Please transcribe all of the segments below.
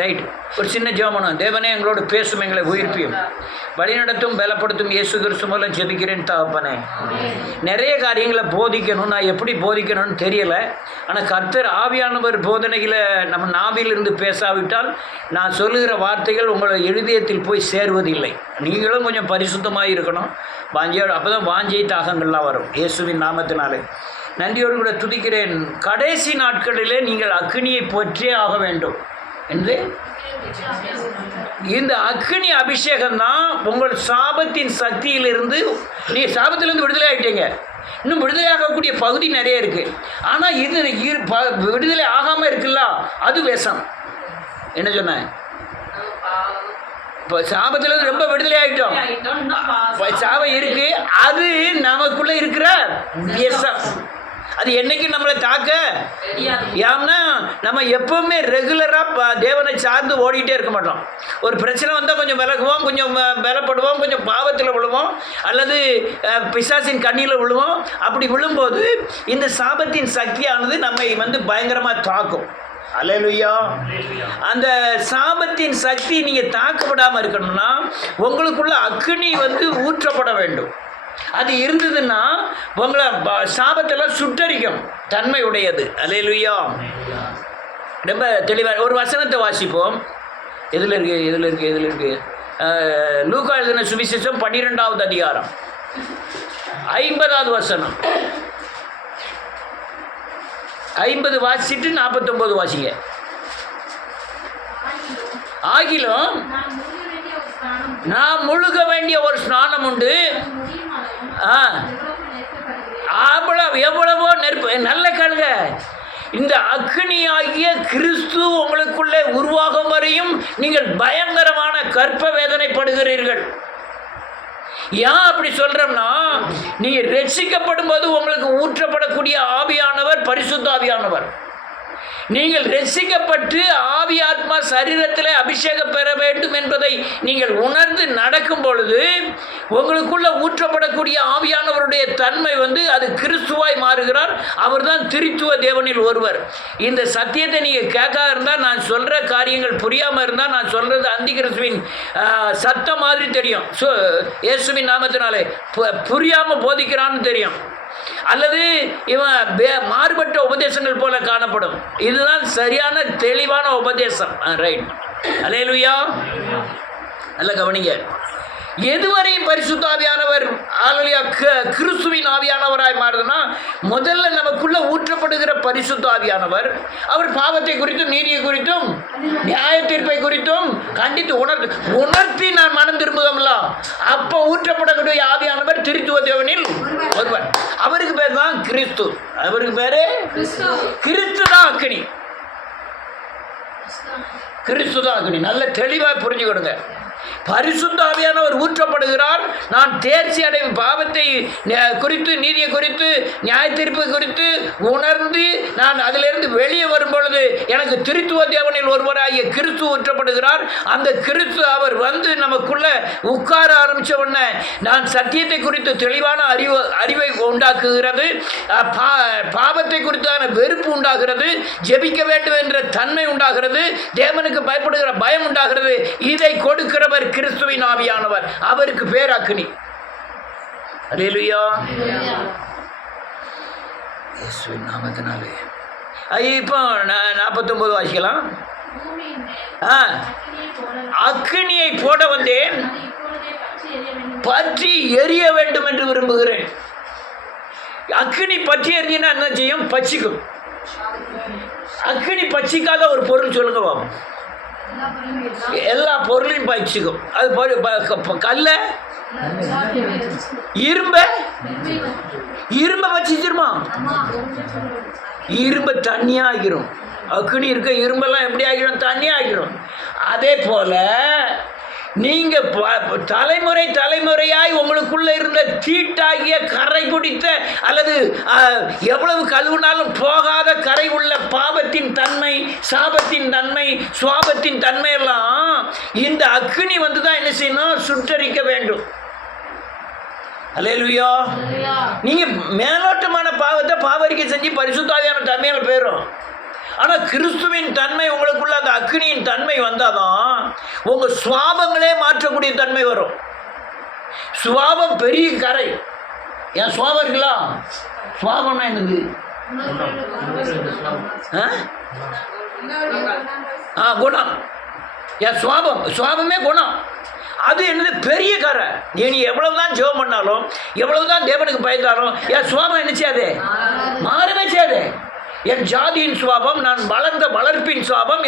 Right. ஒரு சின்ன ஜெபம். தேவனே எங்களோடு பேசும், எங்களை உயிர்ப்பியும் வழிநடத்தும் பலப்படுத்தும் இயேசு கிறிஸ்து மூலம் ஜெபிக்கிறேன் தகப்பனே. நிறைய காரியங்களை போதிக்கணும், நான் எப்படி போதிக்கணும்னு தெரியலை. ஆனால் கர்த்தர் ஆவியானவர் போதனைகளை நம்ம நாவிலிருந்து பேசாவிட்டால் நான் சொல்லுகிற வார்த்தைகள் உங்களை இருதயத்தில் போய் சேருவதில்லை. நீங்களும் கொஞ்சம் பரிசுத்தமாக இருக்கணும். அப்போ தான் வாஞ்சை தாகங்கள்லாம் வரும். இயேசுவின் நாமத்தினாலே நன்றியோடு கூட துதிக்கிறேன். கடைசி நாட்களிலே நீங்கள் அக்கினியை பற்றியே ஆக வேண்டும் என்று. இந்த அக்கினி அபிஷேகம் தான் உங்கள் சாபத்தின் சக்தியிலிருந்து, நீ சாபத்திலிருந்து விடுதலை ஆகிட்டீங்க. இன்னும் விடுதலை ஆகக்கூடிய பகுதி நிறைய இருக்குது. ஆனால் இது விடுதலை ஆகாமல் இருக்குல்ல, அது விஷம். என்ன சொன்னேன்? இப்போ சாபத்திலிருந்து ரொம்ப விடுதலை ஆகிட்டோம், சாபம் இருக்குது, அது நமக்குள்ளே இருக்கிற விஷம். அது என்னைக்கு நம்மளை தாக்க? ஏன்னா நம்ம எப்பவுமே ரெகுலராக தேவனை சார்ந்து ஓடிட்டே இருக்க மாட்டோம். ஒரு பிரச்சனை வந்தால் கொஞ்சம் விலகுவோம், கொஞ்சம் பலப்படுவோம், கொஞ்சம் பாவத்தில் விழுவோம், அல்லது பிசாசின் கண்ணியில் விழுவோம். அப்படி விழும்போது இந்த சாபத்தின் சக்தியானது நம்மை பயங்கரமாக தாக்கும். அல்லேலூயா. அந்த சாபத்தின் சக்தி நீங்கள் தாக்கப்படாமல் இருக்கணும்னா உங்களுக்குள்ள அக்கினி ஊற்றப்பட வேண்டும். அது இருந்ததுன்னா உங்களை சாபத்தெல்லாம் சுட்டரிக்கும் தன்மை உடையது. அல்லேலூயா. ரொம்ப தெளிவாக ஒரு வசனத்தை வாசிப்போம். எதில் இருக்கு? லூக்கா எழுதின சுவிசேஷம் 12வது அதிகாரம் 50வது வசனம். 50 வாசிட்டு 49 வாசிங்க. ஆகிலும் நான் முழுக வேண்டிய ஒரு ஸ்நானம் உண்டு. எவ்வளவோ நெருப்பு. நல்ல கழுக. இந்த அக்னியாகிய கிறிஸ்து உங்களுக்குள்ளே உருவாகும் வரையும் நீங்கள் பயங்கரமான கற்ப வேதனைப்படுகிறீர்கள். ஏன் அப்படி சொல்றோம்னா, நீங்க ரட்சிக்கப்படும் போது உங்களுக்கு ஊற்றப்படக்கூடிய ஆவியானவர் பரிசுத்த ஆவியானவர். நீங்கள் ரட்சிக்கப்பட்டு ஆவி ஆத்மா சரீரத்தில் அபிஷேகம் பெற வேண்டும் என்பதை நீங்கள் உணர்ந்து நடக்கும் பொழுது உங்களுக்குள்ள ஊற்றப்படக்கூடிய ஆவியானவருடைய தன்மை அது கிறிஸ்துவாய் மாறுகிறார். அவர் தான் திரித்துவ தேவனில் ஒருவர். இந்த சத்தியத்தை நீங்கள் கேட்காத இருந்தால், நான் சொல்கிற காரியங்கள் புரியாமல் இருந்தால், நான் சொல்கிறது அந்தி கிறிஸ்துவின் சத்தம் மாதிரி தெரியும். ஸோ இயேசுவின் நாமத்தினாலே புரியாமல் போதிக்கிறான்னு தெரியும், அல்லது இவன் மாறுபட்ட உபதேசங்கள் போல காணப்படும். இதுதான் சரியான தெளிவான உபதேசம். ரைட். அல்லேலூயா. நல்ல கவனிங்க. எதுவரையும் பரிசுத்த ஆவியானவர் கிறிஸ்துவின் ஆவியானவராய் மாறுதுன்னா, முதல்ல நமக்குள்ள ஊற்றப்படுகிற பரிசுத்த ஆவியானவர் அவர் பாவத்தை குறித்தும் நீதியை குறித்தும் நியாய தீர்ப்பை குறித்தும் கண்டித்து உணர்த்தி நான் மனம் திரும்புதம்ல, அப்போ ஊற்றப்படக்கூடிய ஆவியானவர் திருத்துவ தேவனில் ஒருவர். அவருக்கு பேர் தான் கிறிஸ்து. அவருக்கு பேரு கிறிஸ்து தான் அக்கினி. கிறிஸ்து தான் அக்கினி. நல்ல தெளிவாக புரிஞ்சுக்கிடுங்க. பரிசுத்த ஆவியானவர் ஊற்றப்படுகிறார். நான் தேர்ச்சி அடையும் பாவத்தை குறித்து நீதியை குறித்து நியாய தீர்ப்பு குறித்து உணர்ந்து நான் அதிலிருந்து வெளியே வரும் பொழுது எனக்கு திருத்துவ தேவனில் ஒருவராகிய கிறிஸ்து ஊற்றப்படுகிறார். அந்த கிறிஸ்து அவர் நமக்குள்ள உட்கார ஆரம்பித்த உடனே நான் சத்தியத்தை குறித்து தெளிவான அறிவை உண்டாக்குகிறது. பாவத்தை குறித்தான வெறுப்பு உண்டாகிறது. ஜெபிக்க வேண்டும் என்ற தன்மை உண்டாகிறது. தேவனுக்கு பயப்படுகிற பயம் உண்டாகிறது. இதை கொடுக்கிறவர் கிறிஸ்துவின் ஆவியானவர். அவருக்கு பேர் அக்கினி. அல்லேலூயா. இயேசுவின் நாமத்தினாலே. இப்போ 49 வாசிக்கலாம். அக்கினியை போட வந்தேன், பற்றி எரிய வேண்டும் என்று விரும்புகிறேன். அக்கினி பற்றி எரிஞ்சினா என்ன செய்யும்? பச்சிக்கும். அக்கினி பச்சிக்காத ஒரு பொருள் சொல்லுங்க பாப்போம். எல்லா பொருளையும் பச்சிக்கும். அது கல்ல இரும்ப பச்சிச்சிருமா? இரும்ப தண்ணி ஆகிரும். அக்கினி இருக்க இரும்பெல்லாம் எப்படி ஆகிரும்? தண்ணி ஆகிரும். அதே போல நீங்க தலைமுறையாய் உங்களுக்குள்ள இருந்த தீட்டாகிய கரை பிடித்த அல்லது எவ்வளவு கழுவினாலும் போகாத கரை உள்ள பாவத்தின் தன்மை, சாபத்தின் தன்மை, சுவாபத்தின் தன்மை எல்லாம் இந்த அக்கினி தான் என்ன செய்யணும்? சுட்டரிக்க வேண்டும். அல்லேலூயா. நீங்க மேலோட்டமான பாவத்தை பாவரிக்கை செஞ்சு பரிசுத்த ஆவியான தன்மையில போயிடும். ஆனால் கிறிஸ்துவின் தன்மை உங்களுக்குள்ள அந்த அக்னியின் தன்மை வந்தாதான் உங்கள் சுவாபங்களே மாற்றக்கூடிய தன்மை வரும். சுவாபம் பெரிய கரை. என் சுவாபம் இருக்கலாம். சுவாபம்னா என்னது? குணம். என் சுவாபமே குணம். அது என்னது? பெரிய கரை. நீ எவ்வளவுதான் ஜெபம் பண்ணாலும், எவ்வளவுதான் தேவனுக்கு பயந்தாலும் என் சுவாபம் என்ன செய்யாது? மாறவே செய்யாது. என் ஜாதியின் சுவாபம், நான் வளர்ந்த வளர்ப்பின் சுவாபம்,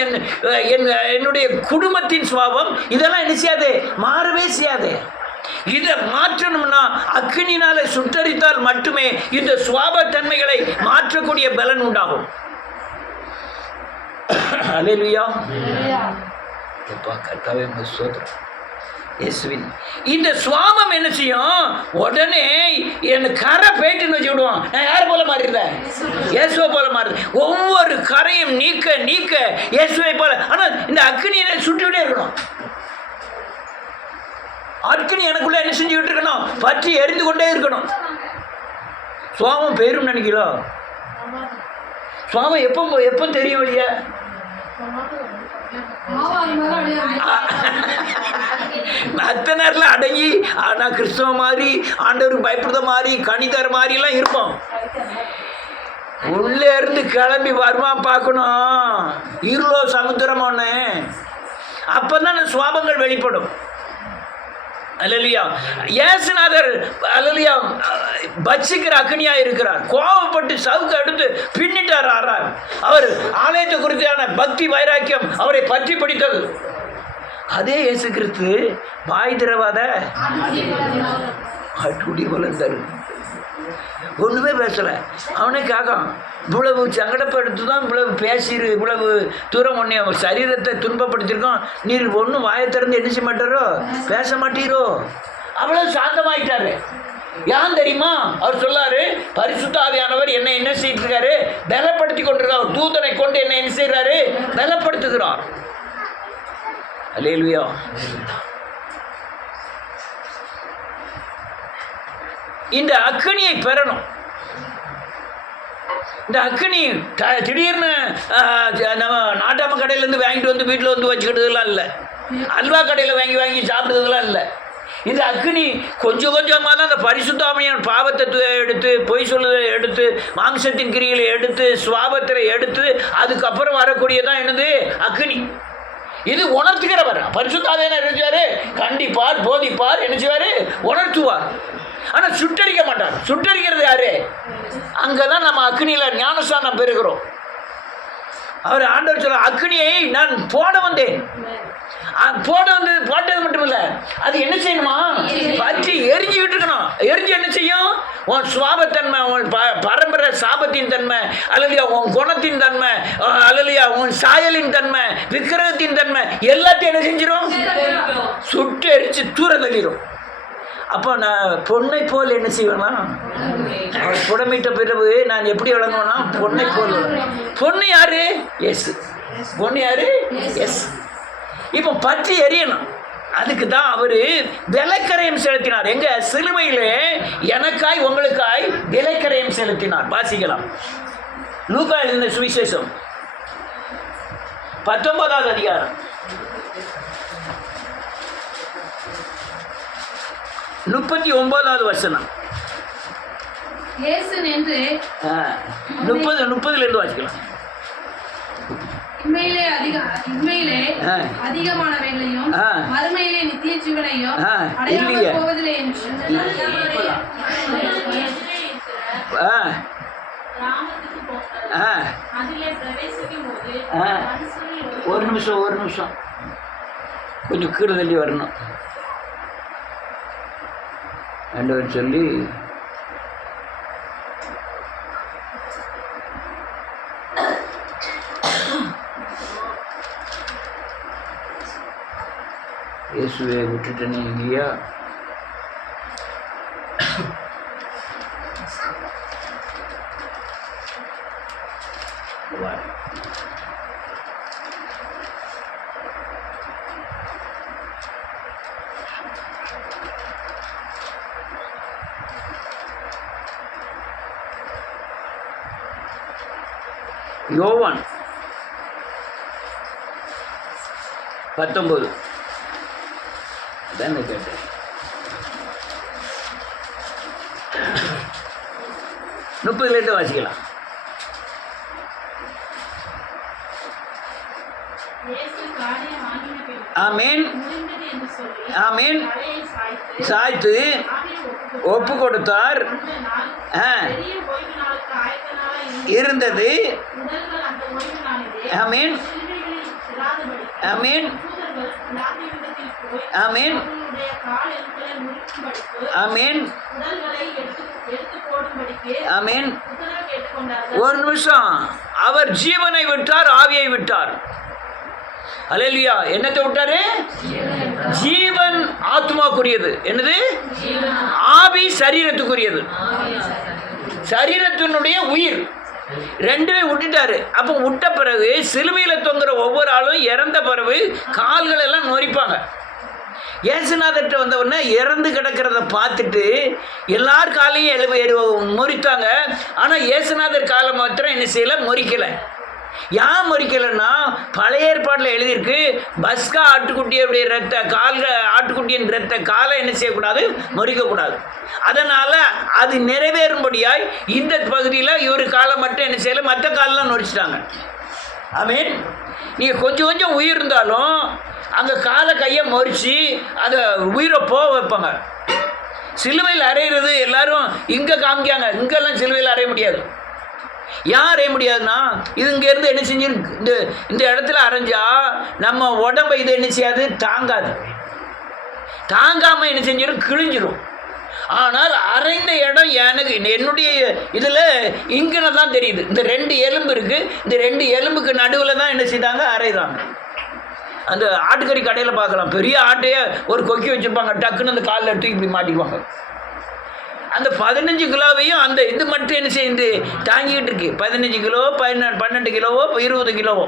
என்னுடைய குடும்பத்தின் சுவாபம், இதெல்லாம் என்ன செய்யாது? மாறவே செய்யாது. இதை மாற்றணும்னா அக்னினால சுட்டரித்தால் மட்டுமே இந்த சுவாப தன்மைகளை மாற்றக்கூடிய பலன் உண்டாகும். அல்லேலூயா. கர்த்தாவே ஸ்தோத்திரம். இயேசுவின் இந்த சுவாபம் என்ன செய்யும்? உடனே என் கரை போயிட்டுன்னு வச்சு விடுவான். நான் யார் போல மாறிடுறேன்? இயேசுவை போல மாறுது. ஒவ்வொரு கரையும் நீக்க நீக்க இயேசுவை போல. ஆனால் இந்த அக்னியை சுட்டுக்கிட்டே இருக்கணும். அக்னி எனக்குள்ள என்ன செஞ்சுக்கிட்டு இருக்கணும்? பற்றி எரிந்து கொண்டே இருக்கணும். சுவாபம் பெயரும் நினைக்கிறோம். சுவாபம் எப்போ தெரியும்? இல்லையா? மற்ற நேரத்தில் அடங்கி ஆனால் கிறிஸ்தவ மாதிரி, ஆண்டவருக்கு பயப்படுத மாதிரி, கணிதர மாதிரிலாம் இருப்போம். உள்ளே இருந்து கிளம்பி வருமா பார்க்கணும். இருளோ சமுத்திரம் ஒன்று. அப்போ தான் அந்த சுவாபங்கள் வெளிப்படும். அல்லேலூயா. இயேசுநாதர் அல்லேலூயா பட்சிக்கிற அக்னியா இருக்கிறார். கோபப்பட்டு சவுக்கு எடுத்து பின்னிட்டார். அவர் ஆலயத்தை குறித்தான பக்தி வைராக்கியம் அவரை பற்றி பிடித்தது. அதே இயேசு கிறிஸ்து வாய் திறவாத அட்டுடி வளர்ந்தாரு. ஒன்றுமே பேசலை. அவனே கேட்கான், இவ்வளவு சங்கடப்படுத்து தான் இவ்வளவு பேசிடு, இவ்வளவு தூரம் ஒன்றே சரீரத்தை துன்பப்படுத்திருக்கோம், நீர் ஒன்றும் வாயை திறந்து என்ன செய்ய மாட்டாரோ, பேச மாட்டீரோ. அவ்வளோ சாந்தமாயிட்டாரு. ஏன் தெரியுமா? அவர் சொல்லாரு, பரிசுத்த ஆவியானவர் என்னை என்ன செய்யிட்டு இருக்காரு? பலப்படுத்தி கொண்டிருக்கார். தூதனை கொண்டு என்னை என்ன செய்கிறாரு? பலப்படுத்துகிறார். அல்லேலூயா. இந்த அக்னியை பெறணும். இந்த அக்னி திடீர்னு நம்ம நாட்டாம கடையிலேருந்து வாங்கிட்டு வந்து வீட்டில் வந்து வச்சுக்கிட்டதுலாம் இல்லை. அல்வா கடையில் வாங்கி சாப்பிட்றதுலாம் இல்லை. இந்த அக்னி கொஞ்சம் கொஞ்சமாக தான் அந்த பரிசுத்தாமையான பாவத்தை எடுத்து, பொய் சொல்லுதை எடுத்து, மாம்சத்தின் கிரிகளை எடுத்து, சுவாபத்தை எடுத்து, அதுக்கப்புறம் வரக்கூடியதான் என்னது? அக்னி. இது உணர்த்துகிறவர். பரிசுத்தாவியானவர் என்ன செய்வார்? கண்டிப்பார், போதிப்பார், என்ன செய்வார்? உணர்த்துவார். ஆனால் சுட்டரிக்க மாட்டார். சுட்டரிக்கிறது யாரு? அங்கதான் நம்ம அக்னியில் ஞானஸ்தானம் பெறுகிறோம். அவர் ஆண்டவர் சொல்ல, அக்னியை நான் போட வந்தேன். போட்டது மட்டும் இல்லை, அது என்ன செய்யணுமா? பற்றி எரிஞ்சுக்கிட்டு இருக்கணும். எரிஞ்சு என்ன செய்யும்? உன் சுவாபத்தன்மை, உன் பரம்பரை சாபத்தின் தன்மை, அல்லது உன் குணத்தின் தன்மை, அல்லது உன் சாயலின் தன்மை, விக்கிரகத்தின் தன்மை எல்லாத்தையும் என்ன செஞ்சிடும்? சுட்டு எரிச்சு தூர தள்ளிடும். அப்போ நான் பொண்ணை போல் என்ன செய்வேன்னா, புடமிட்ட பிறகு நான் எப்படி வழங்குவேன்னா பொண்ணை போல். பொண்ணு யாரு? எஸ். பொண்ணு யாரு? எஸ். இப்போ பற்றி எரியணும். அதுக்கு தான் அவர் விலைக்கரையம் செலுத்தினார். எங்க? சிலுவையிலே எனக்காய் உங்களுக்காய் விலைக்கரையம் செலுத்தினார். வாசிக்கலாம். லூக்கா எழுதின சுவிசேஷம் 19வது அதிகாரம் 39வது வசனம். 30 வாசிக்கலாம். இம்மையிலே அதிகமானவைகளையும் மறுமையிலே நித்திய ஜீவனையும் அடையாமல் போவதில்லை என்று ஒரு நிமிஷம் கொஞ்சம் கீழே தள்ளி வரணும். ஆண்டவர் சொல்லி இயேசுவை விட்டுட்டேனே இல்லையா? யோவான் 19 தானே கேட்டேன். 30 வாசிக்கலாம். ஆமீன் ஆமீன். சாய்த்து ஒப்பு கொடுத்தார். இருந்தது. ஆமீன் ஆமீன் ஆமீன் ஆமீன் ஆமீன். ஒரு நிமிஷம், அவர் ஜீவனை விட்டார், ஆவியை விட்டார். அல்லேலூயா. என்னத்தை விட்டாரு? ஜீவன் ஆத்மாக்குரியது. என்னது? ஆவி சரீரத்துக்குரியது. சரீரத்தினுடைய உயிர் ரெண்டுமே விட்டுட்டாரு. அப்போ விட்ட பிறகு சிலுவையில் தொங்குற ஒவ்வொரு ஆளும் இறந்த பிறகு கால்கள் எல்லாம் நொறிப்பாங்க. இயேசுநாதர்கிட்ட வந்தவுடனே இறந்து கிடக்கிறத பார்த்துட்டு எல்லார் காலையும் முறித்தாங்க. ஆனால் இயேசுநாதர் காலை மாத்திரம் என்ன செய்யலை, முறிக்கலை. ஏன் முறிக்கலைன்னா, பழைய ஏற்பாட்டில் எழுதியிருக்கு, பஸ்கா ஆட்டுக்குட்டியுடைய ரத்த கால்கள், ஆட்டுக்குட்டியின் ரத்த காலை என்ன செய்யக்கூடாது, முறிக்கக்கூடாது. அதனால் அது நிறைவேறும்படியாய் இந்த பகுதியில் இவர் காலை மட்டும் என்ன செய்யலை, மற்ற காலெலாம் நொறிச்சிட்டாங்க. ஆமீன். நீங்கள் கொஞ்சம் கொஞ்சம் உயிர் இருந்தாலும் அங்கே காலை கையை முறித்து அதை உயிரை போக வைப்பாங்க. சிலுவையில் அறையிறது எல்லாரும் இங்கே காமிக்காங்க, இங்கெல்லாம் சிலுவையில் அறைய முடியாது. ஏன் அறைய முடியாதுன்னா, இது இங்கேருந்து என்ன செஞ்சு இந்த இடத்துல அரைஞ்சா நம்ம உடம்பை இது என்ன செய்யாது, தாங்காது. தாங்காமல் என்ன செஞ்சிடும், கிழிஞ்சிடும். ஆனால் அரைந்த இடம் எனக்கு என்னுடைய இதில் இங்கே தான் தெரியுது. இந்த 2 எலும்பு இருக்குது, இந்த 2 எலும்புக்கு நடுவில் தான் என்ன செய்தாங்க, அரைகிறாங்க. அந்த ஆட்டுக்கறி கடையில் பார்க்கலாம், பெரிய ஆட்டையே ஒரு கொக்கி வச்சுருப்பாங்க, டக்குன்னு அந்த காலில் எடுத்து இப்படி மாட்டிக்குவாங்க. அந்த 15 கிலோவையும் அந்த இது மட்டும் என்ன செய்யுது, தாங்கிக்கிட்டு இருக்கு. 15 கிலோ 12 கிலோவோ 20 கிலோவோ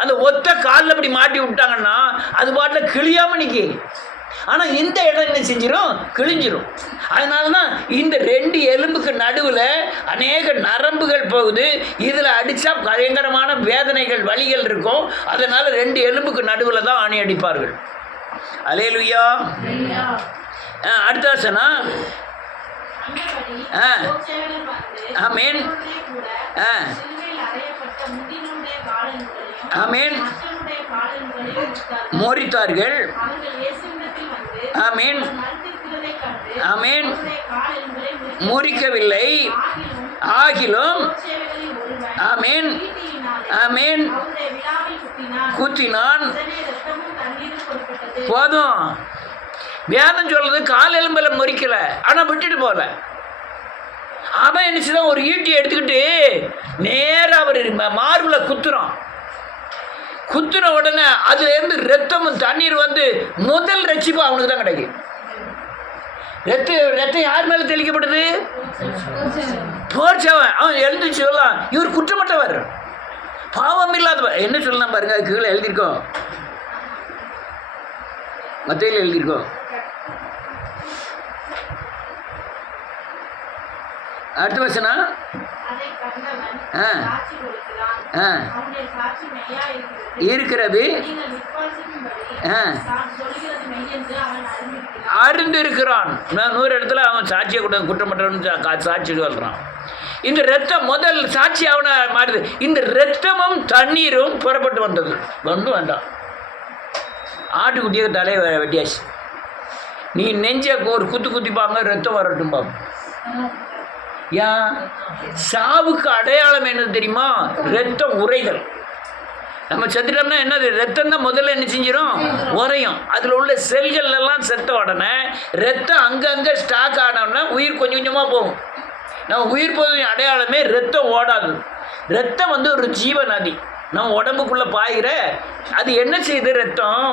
அந்த ஒத்த காலில் அப்படி மாட்டி விட்டாங்கன்னா அது பாட்டில் கிழியாமல் நிற்கி. ஆனால் இந்த இடம் என்ன செஞ்சிடும், கிழிஞ்சிரும். அதனால தான் இந்த 2 எலும்புக்கு நடுவில் அநேக நரம்புகள் போகுது. இதில் அடித்தா பயங்கரமான வேதனைகள், வலிகள் இருக்கும். அதனால் 2 எலும்புக்கு நடுவில் தான் ஆணி அடிப்பார்கள். அல்லேலூயா. அடுத்த வசனம். ஆமீன் ஆமீன். மோரித்தார்கள். ஆமீன் ஆமீன். முறிக்கவில்லை. ஆகிலும் ஆமீன் ஆமீன் குத்தினான். போதும். வேதம் சொல்றது கால் எலும்பில் முறிக்கலை, ஆனால் விட்டுட்டு போகல. அவன் என்னச்சுதான் ஒரு ஈட்டி எடுத்துக்கிட்டு நேராக அவர் மார்பில் குத்துறான். குத்துன உடனே அதுலேருந்து ரத்தமும் தண்ணீர் வந்து முதல் ரட்சிப்பு அவனுக்கு தான் கிடைக்கும். ரத்தம் யார் மேலே தெளிக்கப்படுது, போர்ச்சவன். அவன் எழுந்துச்சு சொல்லலாம், இவர் குற்றமற்றவர், பாவம் இல்லாதவர். என்ன சொல்லலாம் பாருங்க, அது கீழே எழுதியிருக்கோம், மத்தையில் எழுதியிருக்கோம். அடுத்த வசனம். இருக்கிறது அறிந்திருக்கிறான். 100 இடத்துல அவன் சாட்சியை கூட குற்றமற்றவன் சாட்சி சொல்கிறான். இந்த ரத்தம் முதல் சாட்சி அவனை மாறுது. இந்த ரத்தமும் தண்ணீரும் புறப்பட்டு வந்தது. வேண்டாம், ஆட்டுக்குட்டியை தலையை வெட்டியாச்சு. நீ நெஞ்ச ஒரு குத்திப்பாங்க, ரத்தம் வரட்டும்பாங்க. ஏன்? சாவுக்கு அடையாளம் என்னது தெரியுமா? ரத்தம் உறைதல். நம்ம செத்துட்டோம்னா என்னது, ரத்தம் தான் முதல்ல என்ன செஞ்சிடும், உறையும். அதில் உள்ள செல்கள் எல்லாம் செத்த உடனே ரத்தம் அங்கங்கே ஸ்டாக் ஆனோன்னா உயிர் கொஞ்சம் கொஞ்சமாக போகும். நம்ம உயிர் போவதின் அடையாளமே ரத்தம் ஓடாது. ரத்தம் வந்து ஒரு ஜீவநதி, நம்ம உடம்புக்குள்ளே பாய்கிற. அது என்ன செய்யுது, ரத்தம்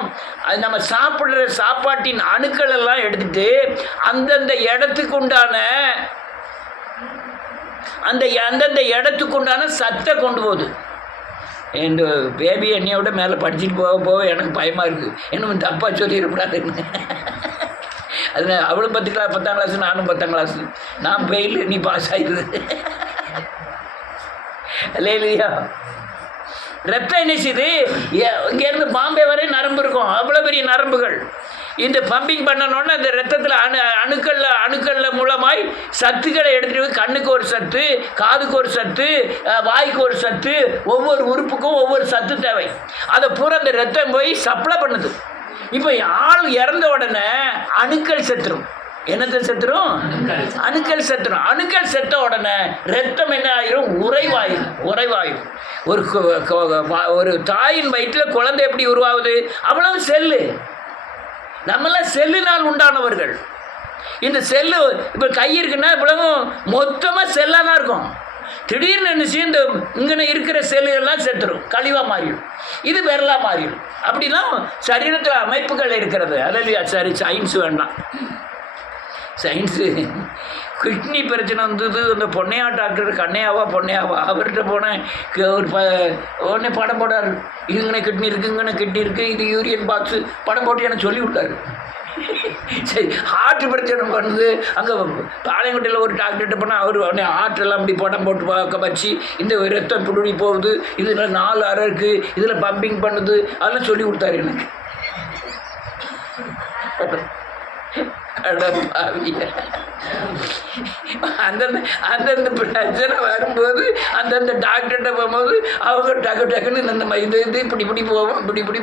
அது நம்ம சாப்பிட்ற சாப்பாட்டின் அணுக்கள் எல்லாம் எடுத்துட்டு அந்தந்த இடத்துக்கு உண்டான அந்தந்த இடத்துக்கு உண்டான சத்தை கொண்டு போகுது. என் பேபி என்னையை விட மேலே படிச்சுட்டு போக எனக்கு பயமாக இருக்குது, என்ன தப்பாக சொல்லிடக்கூடாதுன்னு. அது அவளும் 10ஆம் கிளாஸ், நானும் 10ஆம் கிளாஸ். நான் ஃபெயில், நீ பாஸ் ஆகிடுது. இல்லையா? ரத்தம் என்ன செய்யுது, இங்கேருந்து பாம்பே வரை நரம்பு இருக்கும், அவ்வளோ பெரிய நரம்புகள். இந்த பம்பிங் பண்ணணுன்னா இந்த ரத்தத்தில் அணுக்களில் மூலமாய் சத்துக்களை எடுத்துகிட்டு போய் கண்ணுக்கு ஒரு சத்து, காதுக்கு ஒரு சத்து, வாய்க்கு ஒரு சத்து, ஒவ்வொரு உறுப்புக்கும் ஒவ்வொரு சத்து தேவை. அதை பூரா அந்த ரத்தம் போய் சப்ளை பண்ணுது. இப்போ ஆள் இறந்த உடனே அணுக்கள் செத்துரும். என்னத்தை செத்துரும்? அணுக்கள் செத்துரும். அணுக்கள் செத்த உடனே ரத்தம் என்ன ஆயிரும்? உறைவாயிரும். ஒரு தாயின் வயிற்றில் குழந்தை எப்படி உருவாகுது? அவ்வளவு செல்லு. நம்மளாம் செல்லினால் உண்டானவர்கள். இந்த செல்லு இப்போ கை இருக்குன்னா இவ்வளவு மொத்தமாக செல்லாக தான் இருக்கும். திடீர்னு என்ன செய்யும், இந்த இங்கே இருக்கிற செல்லுகள்லாம் செத்துரும், கழிவாக மாறிடும், இது விரலாக மாறிடும். அப்படிலாம் சரீரத்தில் அமைப்புகள் இருக்கிறது. அதில் சரி சயின்ஸ் வேண்டாம். சயின்ஸு கிட்னி பிரச்சனை வந்தது. அந்த பொன்னையா டாக்டர் பொன்னையாவா அவர்கிட்ட போனேன். ஒரு உடனே படம் போட்டார். இங்கன கிட்னி இருக்குது, இங்கன கிட்னி இருக்குது, இது யூரியன் பாக்ஸு படம் போட்டு எனக்கு சொல்லி விட்டார். சரி, ஹார்ட் பிரச்சனை பண்ணுது. அங்கே பாளையங்கோட்டையில் ஒரு டாக்டர்கிட்ட போனால் அவர் உடனே ஹார்ட்டெல்லாம் அப்படி படம் போட்டு பார்க்க வச்சு, இந்த ரத்தம் துடுடி போகுது, இதில் 4 அறை இருக்குது, இதில் பம்பிங் பண்ணுது, அதெல்லாம் சொல்லி கொடுத்தாரு எனக்கு. அந்தந்த பிரச்சனை வரும்போது அந்தந்த டாக்டர்கிட்ட போகும்போது அவங்க டக்குன்னு இந்த இது இப்படி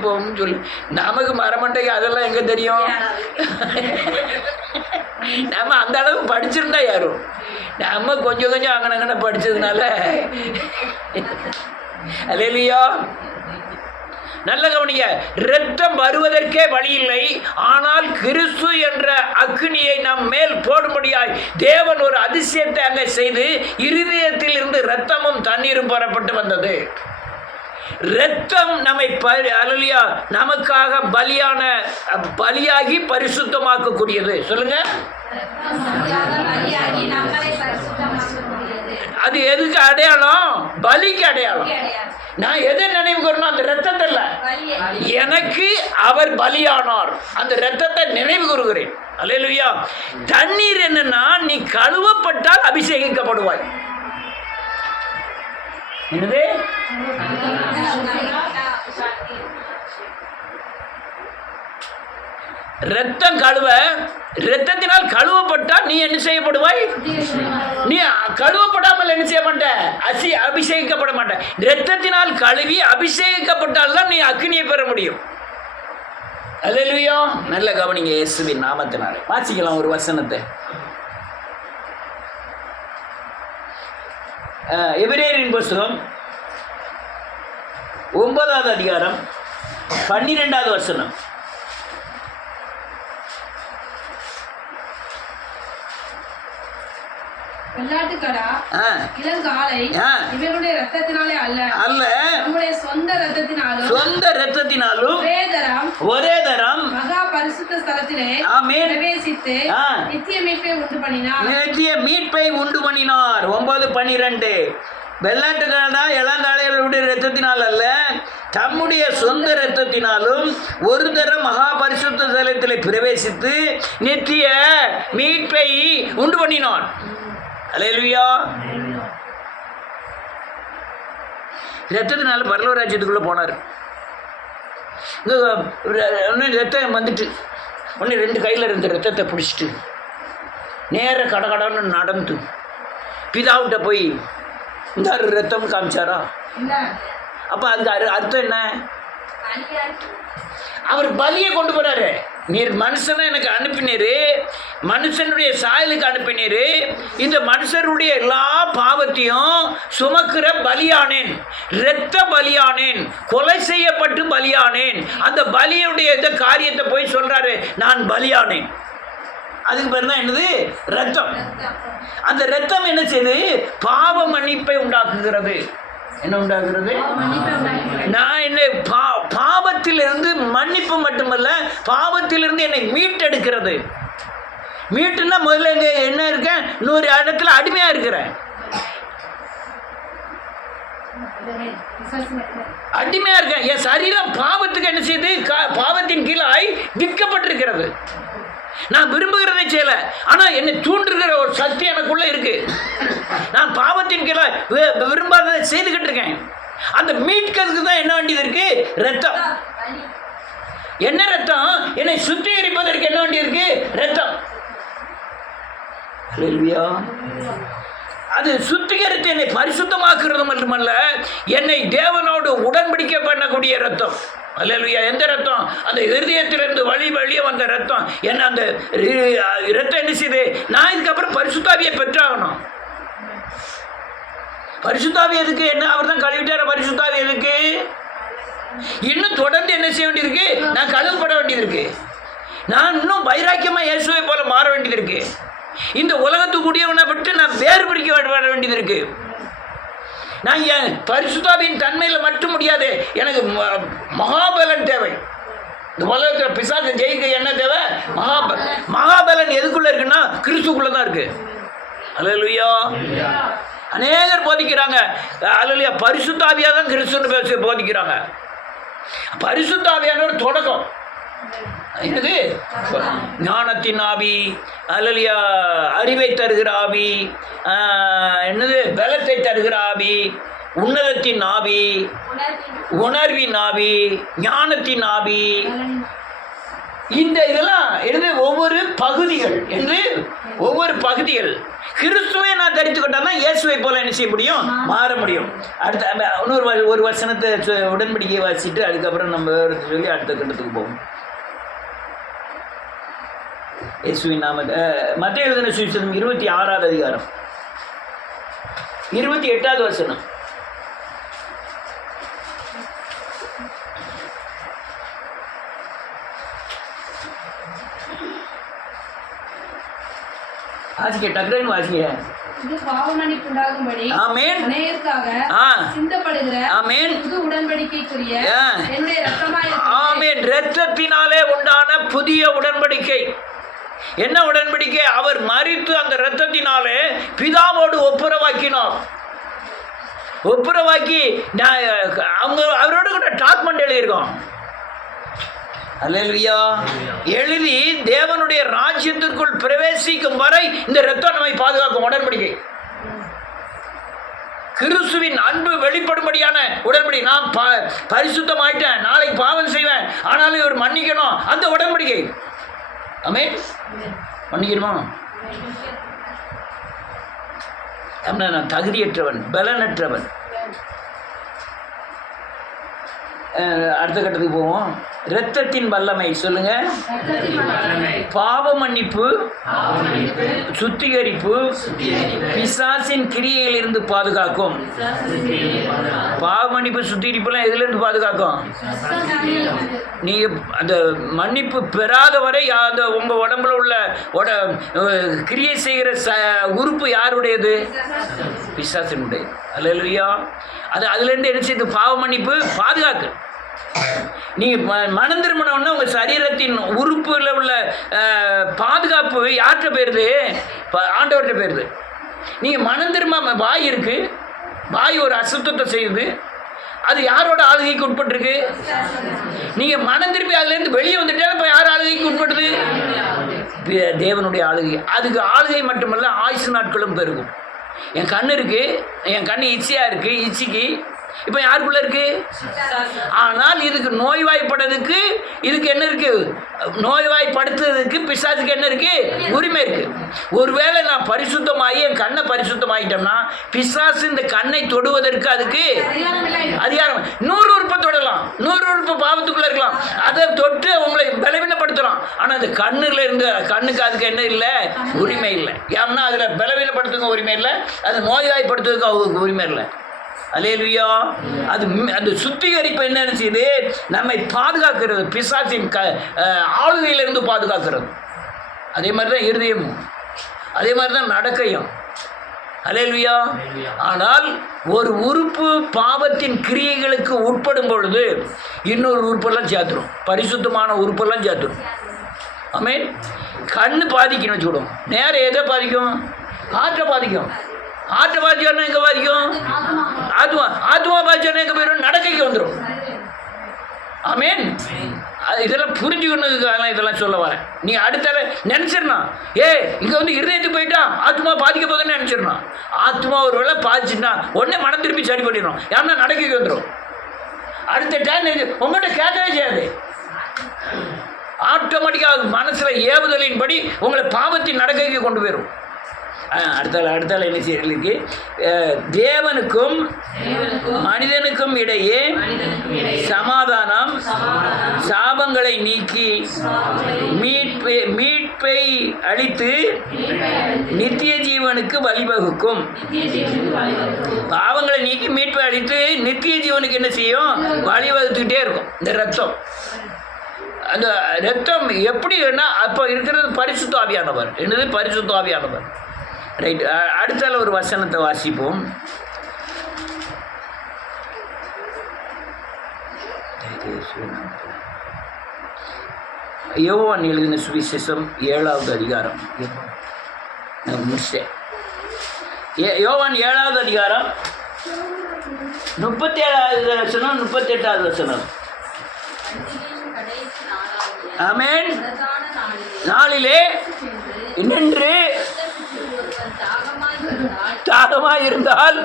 போவோம்னு சொல்லி, நமக்கு மரமண்டைக்கு அதெல்லாம் எங்கே தெரியும்? நம்ம அந்த அளவுக்கு படிச்சிருந்தா யாரும், நம்ம கொஞ்சம் அங்கன படித்ததுனால. அல்லேலூயா. நல்ல கவனிங்க. இரத்தம் வருவதற்கே வழி இல்லை. ஆனால் கிறிஸ்து என்ற அக்னியை நம் மேல் போடும்படியாய் தேவன் ஒரு அதிசயத்தை அங்கே செய்து இருதயத்தில் இருந்து இரத்தமும் தண்ணீரும் பெறப்பட்டு வந்தது. இரத்தம் நம்மை அல்லேலூயா நமக்காக பலியாகி பரிசுத்தமாக்கக்கூடியது. சொல்லுங்க. அது எதுக்கு அடையாளம்? பலிக்கு அடையாளம். நான் எதை நினைவு கூறணும்? அந்த ரத்தத்தில் எனக்கு அவர் பலியானார், அந்த ரத்தத்தை நினைவு கூறுகிறேன். அல்லேலூயா. தண்ணீர் என்னன்னா, நீ கழுவப்பட்டால் அபிஷேகிக்கப்படுவாய். என்னது? ரத்தம் ரத்தத்தினால் கழுவப்பட்டால் நீ என்ன செய்யப்படுவாய்? நீ கழுவப்படாமல் என்ன செய்ய மாட்ட? அபிஷேகிக்கப்பட மாட்ட. ரத்தத்தினால் கழுவி அபிஷேகிக்கப்பட்டால் தான் நீ அக்னியை பெற முடியும். அல்லேலூயா. நல்ல கவனிங்க. இயேசுவின் நாமத்தினாலே வாசிக்கலாம் ஒரு வசனத்தை. எபிரேயரின் புத்தகம் 9வது அதிகாரம் 12வது வசனம். வெள்ளாட்டுக்கடா, இளங்காளை இவருடைய ரத்தத்தினாலே அல்ல, நம்முடைய சொந்த ரத்தத்தினாலும் ஒரே தரம் மகா பரிசுத்த ஸ்தலத்திலே பிரவேசித்து நித்திய மீட்பை உண்டு பண்ணினார். 9:12. வெள்ளாட்டுக்கடா இளங்காளைகளுடைய ரத்தத்தினால் அல்ல, தம்முடைய சொந்த இரத்தத்தினாலும் ஒரு தரம் மகா பரிசுத்த ஸ்தலத்திலே பிரவேசித்து நித்திய மீட்பை உண்டு பண்ணினான். அல்லேலூயா. ரத்தத்தினால பரலோக ராஜ்யத்துக்குள்ளே போனார். ரத்தம் வந்துட்டு ஒன்று 2 கையில் இருந்த ரத்தத்தை பிடிச்சிட்டு நேர கடன்னு நடந்து பிதாவிட்ட போய் இந்த ரத்தம் காமிச்சாரா? அப்போ அதுக்கு அர்த்தம் என்ன? அவர் பலியை கொண்டு போறாரு. நீர் மனுஷனை எனக்கு அனுப்பினீரு, மனுஷனுடைய சாயலுக்கு அனுப்பினீரு, இந்த மனுஷருடைய எல்லா பாவத்தையும் சுமக்கிற பலியானேன், இரத்த பலியானேன், கொலை செய்யப்பட்டு பலியானேன். அந்த பலியுடைய இந்த காரியத்தை போய் சொல்றாரு, நான் பலியானேன். அதுக்கு பேர் தான் என்னது? ரத்தம். அந்த ரத்தம் என்ன செய்யுது? பாவ மன்னிப்பை உண்டாக்குகிறது. என்ன உண்டாகிறது? நான் என்ன பாவத்திலிருந்து மன்னிப்பு மட்டுமல்ல, பாவத்திலிருந்து என்னை மீட்டெடுக்கிறது. மீட்டுன்னா முதல்ல என்ன இருக்கேன்? 100 இடத்துல அடிமையா இருக்கிறேன். அடிமையா இருக்கேன். என் சரீரம் பாவத்துக்கு என்ன செய்யுது? பாவத்தின் கீழாய் விற்கப்பட்டிருக்கிறது. நான் விரும்புகிறதை செய்யல, ஆனா என்னை தூண்டுகிற ஒரு சக்தி எனக்குள்ள இருக்கு. நான் பாவத்தின் கீழே விரும்பாததை செய்துகிட்டு இருக்கேன். அந்த மீட்கிறதுக்கு தான் என்ன வேண்டியது இருக்கு? ரத்தம். என்ன ரத்தம்? என்னை சுத்திகரிப்பதற்கு என்ன வேண்டியது இருக்கு? ரத்தம். அல்லேலூயா. அது சுத்திகரித்து என்னை பரிசுத்தமாக்குறது மட்டுமல்ல, என்னை தேவனோடு உடன்படிக்கை பண்ணக்கூடிய ரத்தம். அல்லேலூயா. எந்த ரத்தம்? அந்த இருதயத்திலிருந்து வழியே வந்த ரத்தம். என்ன அந்த ரத்தம் என்ன செய்யுது? நான் இதுக்கப்புறம் பரிசுத்தாவியை பெற்றாகணும். பரிசுத்தாவி எதுக்கு? என்ன அவர் தான் கழுவிட்டார. பரிசுத்தாவி எதுக்கு? இன்னும் தொடர்ந்து என்ன செய்ய வேண்டியிருக்கு? நான் கழுவப்பட வேண்டியது இருக்கு. நான் இன்னும் வைராக்கியமா இயேசுவை போல மாற வேண்டியது இருக்கு. இந்த உலகத்துக்குரியவனை விட்டு நான் வேறு பிடிக்க வேண்டியது இருக்கு. நான் என் பரிசுத்தாவின் தன்மையில் மட்டும் முடியாது. எனக்கு மகாபலன் தேவை. இந்த உலகத்தில் பிசாசை ஜெயிக்க என்ன தேவை? மகாபலன் எதுக்குள்ள இருக்குன்னா கிறிஸ்துக்குள்ள தான் இருக்கு. அல்லேலூயா. அநேகர் போதிக்கிறாங்க, அல்லேலூயா, பரிசுத்தாவியா தான் கிறிஸ்துன்னு போதிக்கிறாங்க. பரிசுத்தாவியான ஒரு தொடக்கம் என்னது? ஞானத்தின் ஆவி, அல்லேலூயா, அறிவை தருகிற ஆவி, என்னது, பலத்தை தருகிற ஆவி, உன்னதத்தின் ஆவி, உணர்வின் ஆவி, ஞானத்தின் ஆவி. இந்த இதெல்லாம் எழுது ஒவ்வொரு பகுதிகள் என்று ஒவ்வொரு பகுதிகள். கிறிஸ்துவை நான் தரித்துக்கிட்டா தான் இயேசுவை போல என்ன செய்ய முடியும்? மாற முடியும். அடுத்த ஒரு வசனத்தை உடன்படிக்கையை வாசிட்டு அதுக்கப்புறம் நம்ம சொல்லி அடுத்த கட்டத்துக்கு போவோம். இயேசுவின் நாம மத்தேயு எழுதின சுவிசேஷம் 26வது அதிகாரம் 28வது வசனம். வாசிக்க, டக்குன்னு வாசிக்க. இது பாவமன்னிப்பு உண்டாகும்படி ஆமென். அநேகருக்காக சிந்தப்படுகிற ஆமென். புது உடன்படிக்கைக்குரிய என்னுடைய இரத்தமாய் ஆமென். இரத்தத்தினாலே உண்டான புதிய உடன்படிக்கை. என்ன உடன்படிக்கை? அவர் மரித்து அந்த இரத்தத்தினாலே பிதாவோடு ஒப்புரவாக்கினார். ஒப்புரவாக்கி அவங்க அவரோடு கூட டாக்குமெண்ட் எழுதியிருக்கோம். அல்லேலூயா. எழுதி தேவனுடைய ராஜ்யத்திற்குள் பிரவேசிக்கும் வரை இந்த இரத்தம் நம்மை பாதுகாக்கும் உடன்படிக்கை. கிறிஸ்துவின் அன்பு வெளிப்படும்படியான உடன்படிக்கை. நான் பரிசுத்தமாயிட்டேன், நாளைக்கு பாவம் செய்வேன், ஆனாலும் இவர் மன்னிக்கணும், அந்த உடன்படிக்கை. ஆமென். மன்னிக்கணுமா? நான் தகுதியற்றவன், பலனற்றவன். அடுத்த கட்டத்துக்கு போவோம். இரத்தத்தின் வல்லமை சொல்லுங்க. பாவ மன்னிப்பு, சுத்திகரிப்பு, பிசாசின் கிரியையிலிருந்து பாதுகாக்கும். பாவ மன்னிப்பு, சுத்திகரிப்புலாம் எதுலேருந்து பாதுகாக்கும்? நீங்கள் அந்த மன்னிப்பு பெறாத வரை அந்த உங்கள் உடம்புல உள்ள கிரியை செய்கிற உறுப்பு யாருடையது? பிசாசினுடையது. அல்லேலூயா. அதுலேருந்து என்ன செய்யுது? பாவ மன்னிப்பு பாதுகாக்கு. நீங்கள் மனம் திரும்பினோன்னா உங்கள் சரீரத்தின் உறுப்பில் உள்ள பாதுகாப்பு யார்கிட்ட போயிடுது? ஆண்டவர்கிட்ட போயிடுது. நீங்கள் மனம் திரும்ப வாய் இருக்குது, வாய் ஒரு அசுத்தத்தை செய்யுது, அது யாரோட ஆளுகைக்கு உட்பட்டுருக்கு? நீங்கள் மனம் திரும்பி அதுலேருந்து வெளியே வந்துட்டா இப்போ யார் ஆளுகைக்கு உட்படுது? தேவனுடைய ஆளுகை. அதுக்கு ஆளுகை மட்டுமல்ல, ஆயுசு நாட்களும் பெருகும். என் கண்ணு இருக்குது, என் கண்ணு இச்சியாக இருக்குது, இச்சிக்கு இப்போ யாருக்குள்ள இருக்கு? ஆனால் இதுக்கு நோய்வாய்ப்படுறதுக்கு இதுக்கு என்ன இருக்கு? நோய்வாய்ப்படுத்துறதுக்கு பிசாசுக்கு என்ன இருக்கு? உரிமை இருக்கு. ஒருவேளை நான் பரிசுத்தமாகி என் கண்ணை பரிசுத்தமாகிட்டோம்னா பிசாசு இந்த கண்ணை தொடுவதற்கு அதுக்கு அதிகாரம். 100 உறுப்பை தொடலாம், 100 உறுப்பு பாவத்துக்குள்ள இருக்கலாம், அதை தொட்டு உங்களை பலவீனப்படுத்தலாம். ஆனால் அந்த கண்ணுல இருந்து கண்ணுக்கு அதுக்கு என்ன இல்லை? உரிமை இல்லை. ஏன்னா அதில் பலவீனப்படுத்துங்க உரிமை இல்லை, அது நோய்வாய்ப்படுத்துறதுக்கு அவங்களுக்கு உரிமை இல்லை. அல்லேலூயா. அது அந்த சுத்திகரிப்பு என்ன செய்யுது? நம்மை பாதுகாக்கிறது, பிசாசின் ஆளுகையிலிருந்து பாதுகாக்கிறது. அதே மாதிரி தான் இருதயமும், அதே மாதிரி தான் நடக்கையும். அல்லேலூயா. ஆனால் ஒரு உறுப்பு பாவத்தின் கிரியைகளுக்கு உட்படும் பொழுது இன்னொரு உறுப்பெல்லாம் சேர்த்துரும், பரிசுத்தமான உறுப்பெல்லாம் சேர்த்துரும். ஆமென். கண்ணு பாதிக்கணும் வச்சுக்கிடும், நேரம் எதை பாதிக்கும்? ஆற்றை பாதிக்கும். ஆற்றை பாதிச்சோன்னா எங்கே பாதிக்கும்? ஆத்மா. ஆத்மா பாதிச்சோன்னா எங்கே போயிடும்? நடக்கைக்கு வந்துடும். ஆமென். இதெல்லாம் புரிஞ்சுக்கணுக்காக இதெல்லாம் சொல்ல வரேன். நீ அடுத்த நினச்சிடணும், இங்கே வந்து இருதயத்துக்கு போயிட்டா ஆத்மா பாதிக்க போதுன்னு நினச்சிடணும். ஆத்மா ஒரு வேளை பாதிச்சுட்டா உடனே மனம் திருப்பி சரி பண்ணிடணும். ஏன்னா நடக்க வந்துடும். அடுத்த டைம் உங்கள்கிட்ட கேட்கவே செய்யாது. ஆட்டோமேட்டிக்காக மனசில் ஏவுதலின்படி உங்களை பாவத்தின் நடக்கைக்கு கொண்டு போயிடும். அடுத்தால என்ன செய்யறதுக்கு தேவனுக்கும் மனிதனுக்கும் இடையே சமாதானம், சாபங்களை நீக்கி மீட்பை அளித்து நித்திய ஜீவனுக்கு வழிவகுக்கும். பாவங்களை நீக்கி மீட்பை அளித்து நித்திய ஜீவனுக்கு என்ன செய்யும்? வழிவகுத்துக்கிட்டே இருக்கும். இந்த ரத்தம், அந்த ரத்தம் எப்படின்னா அப்போ இருக்கிறது பரிசுத்த ஆவியானவர். என்னது? பரிசுத்த ஆவியானவர். ரைட். அடுத்தால ஒரு வசனத்தை வாசிப்போம். யோவான் எழுதின சுவிசேஷம் 7வது அதிகாரம். நான் முடிச்சிட்டேன். யோவான் 7வது அதிகாரம் 37வது வசனம் 38வது வசனம். ஆமென். நாளிலே நின்று தாகமாய் இருந்தால்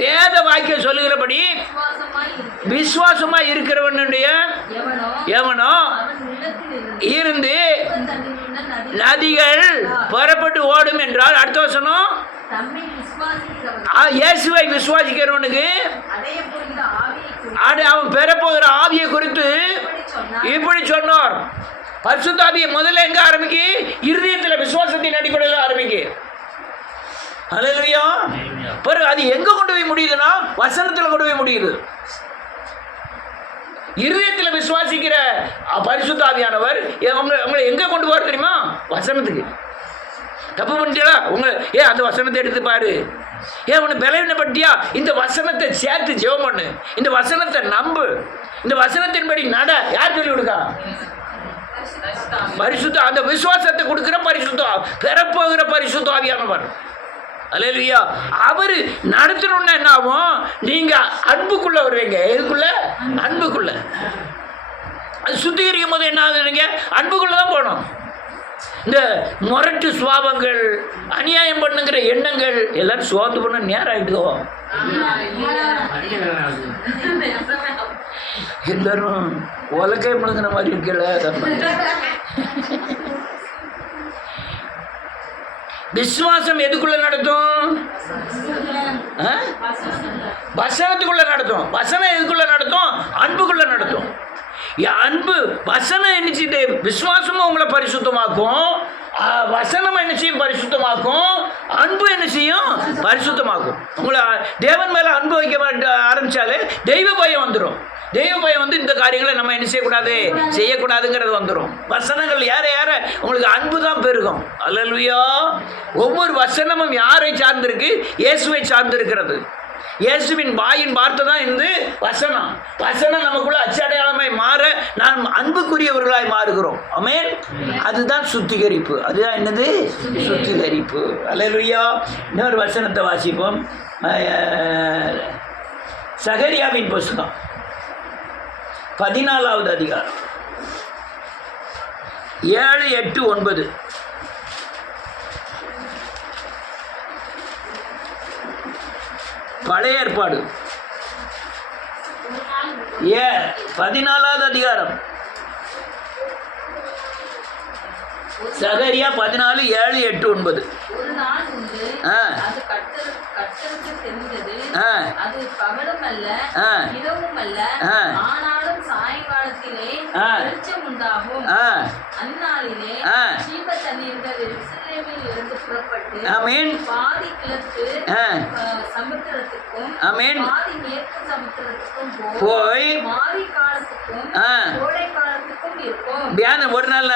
வேத வாக்கியம் சொல்லுகிறபடி விசுவாசமாய் இருக்கிறவனுடைய எவனோ இருந்து நதிகள் புறப்பட்டு ஓடும் என்றால் அடுத்த வசனம் இயேசுவை விசுவாசிக்கிறவனுக்கு அவன் பெறப்போகிற ஆவியை குறித்து இப்படி சொன்னார். பரிசுத்த ஆவியை முதல்ல எங்க ஆரம்பிக்கு? இருதயத்தில் விசுவாசத்தின் அடிப்படையில் ஆரம்பிக்கு. அல்லேலூயா. பிறகு அது எங்க கொண்டு போய் முடியுதுன்னா வசனத்தில் கொண்டு போய் முடியுது. இருதயத்தில் விசுவாசிக்கிற பரிசுத்த ஆவியானவர் உங்களை எங்க கொண்டு போற தெரியுமா? வசனத்துக்கு. தப்பு பண்ணிட்டா உங்களை அந்த வசனத்தை எடுத்து பாரு. உன்னை பலவீனப்பட்டியா? இந்த வசனத்தை சேர்த்து ஜெபம் பண்ணு. இந்த வசனத்தை நம்பு. இந்த வசனத்தின்படி நட. யார் சொல்லி கொடுக்கா? பரிசுத்த, அந்த விசுவாசத்தை கொடுக்கிற பரிசுத்த, பெறப்போகிற பரிசுத்த ஆவியானவர். அல்லேலூயா. அவர் நடத்தணும்னா என்ன ஆகும்? நீங்க அன்புக்குள்ள வருவீங்க. எதுக்குள்ள? அன்புக்குள்ள. அது சுத்திகரிக்கும் போது என்ன ஆகுது? நீங்க அன்புக்குள்ள தான் போகணும். இந்த முரட்டு சுவாபங்கள், அநியாயம் பண்ணுங்கிற எண்ணங்கள் எல்லாரும் சோர்ந்து பண்ண நேரம் ஆகிடுவோம். எல்லாரும் உலகை முழுங்கின மாதிரி இருக்கல. விசுவாசம் எதுக்குள்ள நடத்தும்? வசனத்துக்குள்ள நடத்தும். வசனம் எதுக்குள்ள நடத்தும்? அன்புக்குள்ள நடத்தும். அன்பு வசனம் என்ன செய்யுது? விசுவாசமும் உங்களை பரிசுத்தமாக்கும். வசனம் என்ன செய்யும்? பரிசுத்தமாக்கும். அன்பு என்ன செய்யும்? பரிசுத்தமாக்கும். உங்களை தேவன் மேல அன்பு வைக்க ஆரம்பிச்சாலே தெய்வ பயம் வந்துடும். தெய்வ பயம் வந்து இந்த காரியங்களை நம்ம என்ன செய்யக்கூடாது, செய்யக்கூடாதுங்கிறது வந்துடும். வசனங்கள் யார யார உங்களுக்கு அன்பு தான் பெருகும். அல்லேலூயா. ஒவ்வொரு வசனமும் யாரை சார்ந்திருக்கு? இயேசுவை சார்ந்திருக்கிறது. இயேசுவின் வாயின் வார்த்தை தான் இந்த வசனம். வசனம் நமக்குள்ள அச்சடையாளமாய் மாற நாம் அன்புக்குரியவர்களாய் மாறுகிறோம். ஆமென். அதுதான் சுத்திகரிப்பு. அதுதான் என்னது? சுத்திகரிப்பு. அல்லேலூயா. இன்னொரு வசனத்தை வாசிப்போம். சகரியாவின் புத்தகம் 14வது அதிகாரம் 7, 8, 9. பழைய ஏற்பாடு 14வது அதிகாரம். சகரியா 14, 7, 8, 9. போய் ஒரு நாள்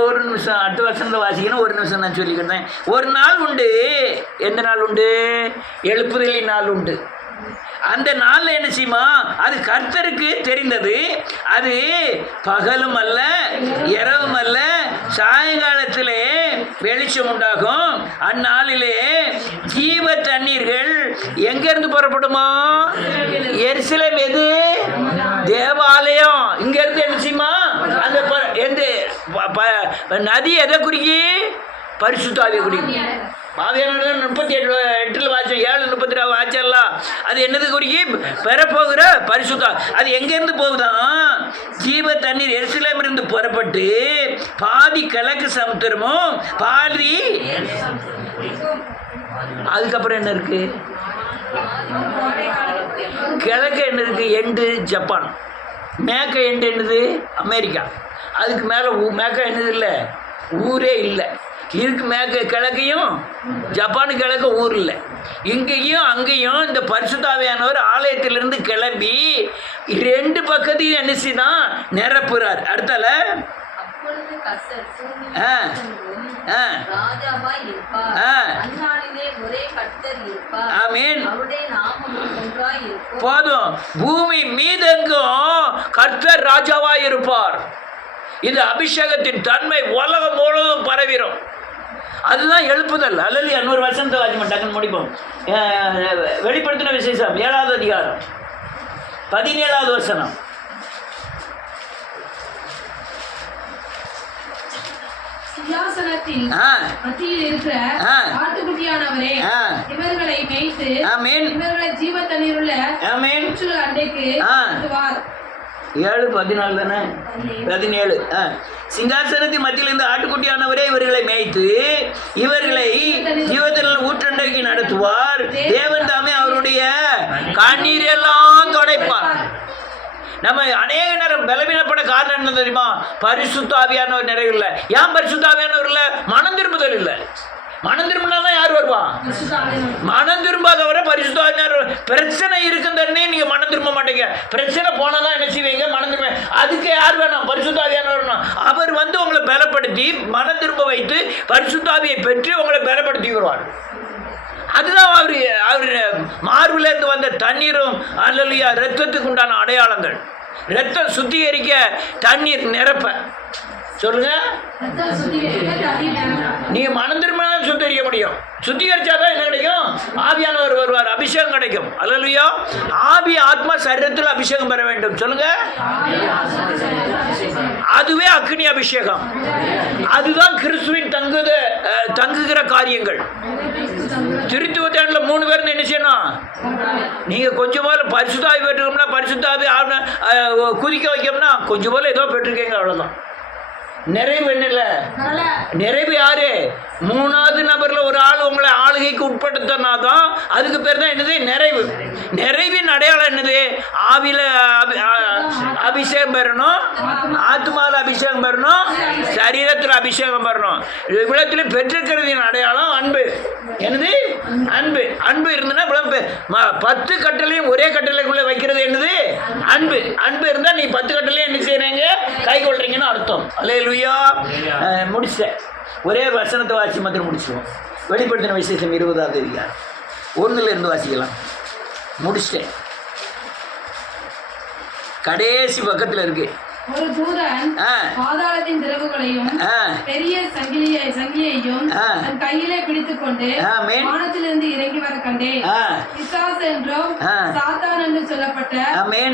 ஒரு நிமிஷம் அடுத்த வருஷம் வாசிக்கணும். ஒரு நிமிஷம் நான் சொல்லிக்கிறேன். ஒரு நாள் உண்டு. எந்த நாள் உண்டு? எழுப்புதலின் நாள் உண்டு. அந்த நாளில் என்ன செய்யுமா? அது கர்த்தருக்கு தெரிந்தது. அது பகலும் அல்ல இரவும் அல்ல, சாயங்காலத்திலே வெளிச்சம் உண்டாகும். அந்நாளிலே ஜீவ தண்ணீர்கள் எங்கிருந்து புறப்படுமா? எருசலேம் எது? தேவாலயம். இங்க இருந்து என்ன செய்யுமா? அந்த நதி எதை குறிக்கி? பரிசுத்த ஆவியை குறிக்கி. ஆவியானவர் 38 வாச்சம் 7:32 வாச்சல்லாம் அது என்னது குறிக்கி? பெறப்போகிற பரிசுத்தா. அது எங்கேருந்து போகுதான்? ஜீவ தண்ணீர் எருசலேம் இருந்து புறப்பட்டு பாதி கிழக்கு சமுத்திரமும் பாதி. அதுக்கப்புறம் என்ன இருக்கு? கிழக்கு என்ன இருக்கு? End Japan. மேற்க எண்டு என்னது? அமெரிக்கா. அதுக்கு மேலே மேற்க என்னது இல்லை, ஊரே இல்லை. இருக்கு மேற்க கிழக்கையும் ஜப்பானு கிழக்கு ஊர் இல்லை. இங்கேயும் அங்கேயும் இந்த பரிசுத்தாவியானவர் ஆலயத்திலிருந்து கிளம்பி 2 பக்கத்தையும் என்ன தான் நிரப்புறார். அடுத்தால போதும். பூமி மீதெங்கும் கர்த்தர் ராஜாவாய் இருப்பார். இந்த அபிஷேகத்தின் தன்மை உலகம் முழுவதும் பரவிடும். அதுதான் எழுப்புதல். அல்லது 100 வருஷத்தை வாசி மாட்டாங்கன்னு முடிப்போம். வெளிப்படுத்தின விசேஷம் 7வது அதிகாரம் 17வது வசனம். சிங்காசனத்தின் மத்தியில் இருக்கிற ஆட்டுக்குட்டியானவரே இவர்களை மேய்த்து இவர்களை ஜீவ தண்ணீர் உள்ள ஊற்றுகள் அண்டைக்கு கொண்டுவார். 7:14 தானே? 17. சிங்காசனத்தின் மத்தியில் இருந்து ஆட்டுக்குட்டியானவரே இவர்களை மேய்த்து இவர்களை ஜீவத்தில் ஊற்றண்டைக்கு நடத்துவார். தேவன் தாமே அவருடைய கண்ணீர் எல்லாம் துடைப்பார். நம்ம அநேக நேரம் பலவீனப்பட காரணம் என்ன தெரியுமா? பரிசுத்த ஆவியானவர் நிறைவு இல்லை. ஏன் பரிசுத்த ஆவியானவர் இல்லை? மனம் திரும்புதல் இல்லை. மனம் திரும்பினா தான் யார் வருவா? மனம் திரும்பாதவரை பரிசுத்த ஆவியானவர். பிரச்சனை இருக்குன்னு நீங்க மனம் திரும்ப மாட்டீங்க. பிரச்சனை போனாதான் என்ன செய்வீங்க? மனம் திரும்ப. அதுக்கு யார் வேணும்? பரிசுத்த ஆவியானவர். அவர் வந்து உங்களை பலப்படுத்தி மனம் திரும்ப வைத்து பரிசுத்த ஆவியை பெற்று உங்களை பலப்படுத்தி வருவார். அதுதான் அவர் மார்பிலேருந்து வந்த தண்ணீரும் அல்லலுயா ரத்தத்துக்கு உண்டான அடையாளங்கள். ரத்தம் சுத்திகரிக்க தண்ணீர் நிரப்ப சொல்லுங்க. நீங்க மனம் திரும்பினா சுத்திகரிக்க முடியும். சுத்திகரிச்சாதான் என்ன கிடைக்கும்? ஆவியானவர் வருவார், அபிஷேகம் கிடைக்கும். அல்லலுயா. ஆவி ஆத்மா சரீரத்தில் அபிஷேகம் பெற வேண்டும். சொல்லுங்க. அதுவே அக்னி அபிஷேகம். அதுதான் கிறிஸ்துவின் தங்குகிற காரியங்கள். திருத்துவத்தாண்டுல 3 பேர் என்ன செய்யணும்? நீங்க கொஞ்சம் போல பரிசுத்தாவி பெற்றுக்கோம்னா, பரிசுத்தாவி குதிக்க வைக்கோம்னா கொஞ்சம் போல ஏதோ பெற்றிருக்கீங்க, அவ்வளவுதான். நிறைவு என்ன இல்லை? நிறைவு யாரு? 3வது நபர்ல ஒரு ஆள் உங்களை ஆளுகைக்கு உட்படுத்தினாதான் அதுக்கு பேர் தான் என்னது? நிறைவு. நிறைவின் அடையாளம் என்னது? ஆவில அபிஷேகம் பெறணும், ஆத்மாவில் அபிஷேகம் பெறணும், சரீரத்தில் அபிஷேகம் பெறணும். இவ்வளத்தில் பெற்றிருக்கிறதின் அடையாளம் அன்பு. என்னது? அன்பு. அன்பு இருந்ததுன்னா 10 கட்டளையும் ஒரே கட்டளைக்குள்ள வைக்கிறது என்னது? அன்பு. அன்பு இருந்தா நீ 10 கட்டளையும் என்ன செய்யறீங்க? கை கொள்றீங்கன்னு அர்த்தம். அல்லேலூயா. முடிச்சேன். ஒரே வசனத்தை வாசி மாத்திரம் முடிச்சுவோம். வெளிப்படுத்தின விசேஷம் 20வது அதிகாரம் 1 வாசிக்கலாம். முடிச்சிட்டேன். கடைசி பக்கத்தில் இருக்கு. ஒரு தூதன் பாதாளத்தின் திறவுகளையும் பெரிய சங்கிலியையும் தன் கையிலே பிடித்துக் கொண்டு வானத்திலிருந்து இறங்கி வர கண்டேன். பிசாசு என்றும் சாத்தான் என்று சொல்லப்பட்ட